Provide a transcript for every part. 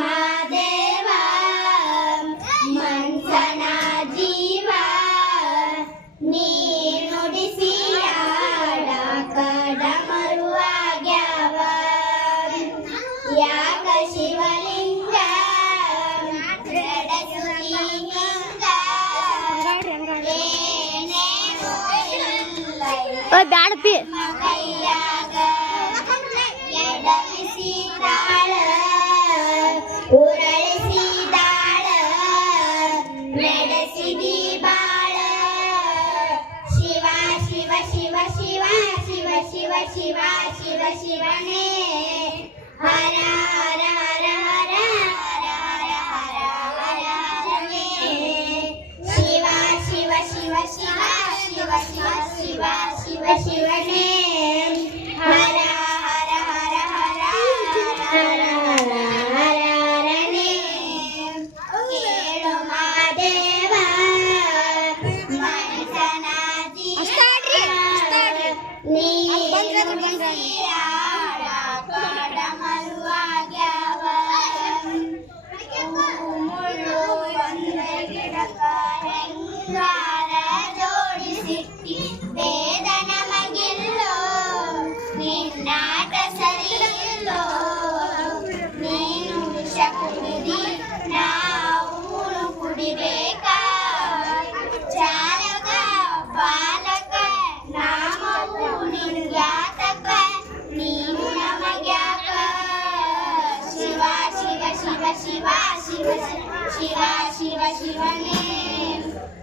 ಮಾದೇವ ಮನ್ಸನ ಜೀವ ನೀ ನುಡಿಸಿ ಆಡಕ ಡಮರುವಾಗ್ಯಾವ ಯಾಕ ಶಿವಲಿಂಗ ನಡೆಸುತ್ತೀನಿಂಗ ಏನೇನೋ ಬ್ಯಾಡಪಿ ಕೈಯಾಗ ಎಡವಿಸಿದಾಳ ಉರಳಿಸಿದಾಳ ನಡೆಸಿದಿ ಬಾಳ ಶಿವ ಶಿವ ಶಿವ ಶಿವ ಶಿವ ಶಿವ ಶಿವ ಶಿವ ಶಿವನೇ ಹರ ಹರ ಹರ ಹರ ಹರ ಹರ ಹರ ಹರನೇ ಶಿವ ಶಿವ ಶಿವ ಶಿವ ಶಿವ ಶಿವ ಶಿವ ಶಿವ ಶಿವನೇ ಹರ ಹರ ಹರ ಹರ ಹರ ಹರ ಹರನೇ ಕೇಳು ಮಾದೇವ ಮನಸನ ಜೀವ ನೀ ಡಮರುವಾಗ್ಯಾವ ಮುಳ್ಳು ಒಂದ ಗಿಡಕ ಹೆಂಗಾರ ಜೋಡಿಸಿಟ್ಟಿ ಭೇದ ನಮಗಿಲ್ಲೋ ನಿನ್ನಾಟ ಸರಿಯಿಲ್ಲೋ ನೀನು ವಿಷ ಕುಡಿದಿ ನಾವು ಕುಡಿಬೇಕಾ ಚಾಲಕ ಬಾಲಕ ನಾಮವು ನಿನ್ಯಾತಕ ನೀನು ನಮಗ್ಯಾಕ ಶಿವ ಶಿವ ಶಿವ ಶಿವ ಶಿವ ಶಿವ ಶಿವ ಶಿವನೇ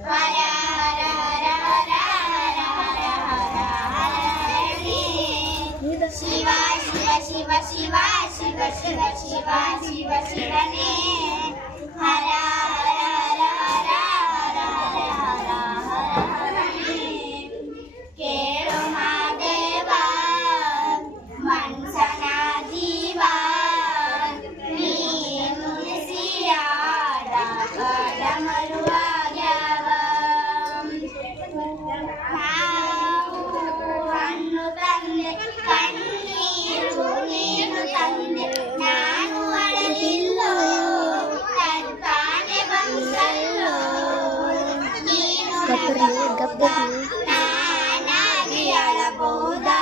ಹರ ಹರ ಹರ ಹರ ಹರ ಹರ ಹರ ಹರನೇ ಶಿವ ಶಿವ ಶಿವ ಶಿವ ಶಿವ ಶಿವ ಶಿವ ಶಿವ ಶಿವನೇ ಹರ ಹರ ಹರ ಹರ ಹರ ಹರ ಹರ ಹರನೇ ಕೇಳು ಮಾದೇವ ಮನ್ಸನ ಜೀವ ನೀನು ಸಿಯಾಡಕ ಡಮರುವಾಗ್ಯಾವ ನಾವು ಹಣ್ಣು ತಂದೆ ಕಣ್ಣೀರು ನೀನು ತಂದೆ ನಾನು ಅಳಲಿಲ್ಲೋ ತಾನೆ ಬಂದಲ್ಲೋ ನೀನು ನಾನಾಗಿ ಅಳಬಹುದಾ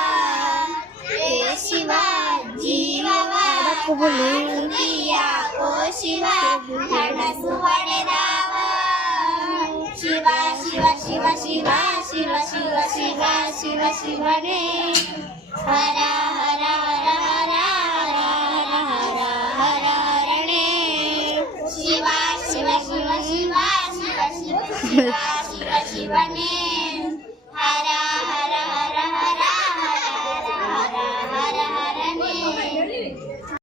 ಏ ಶಿವ ಜೀವವ ಯಾಕೋ ಶಿವ ಹಣಸು ಹೊಡೆದಾವ ಶಿವ ಶಿವ ಶಿವ ಶಿವ ಶಿವ ಶಿವ ಶಿವ ಶಿವ ಶಿವನೇ ಹರ ಹರ ಹರ ಹರ ಹರ ಹರ ಹರ ಹರನೇ ಶಿವ ಶಿವ ಶಿವ ಶಿವ ಶಿವ ಶಿವ ಶಿವ ಶಿವ ಶಿವನೇ ಹರ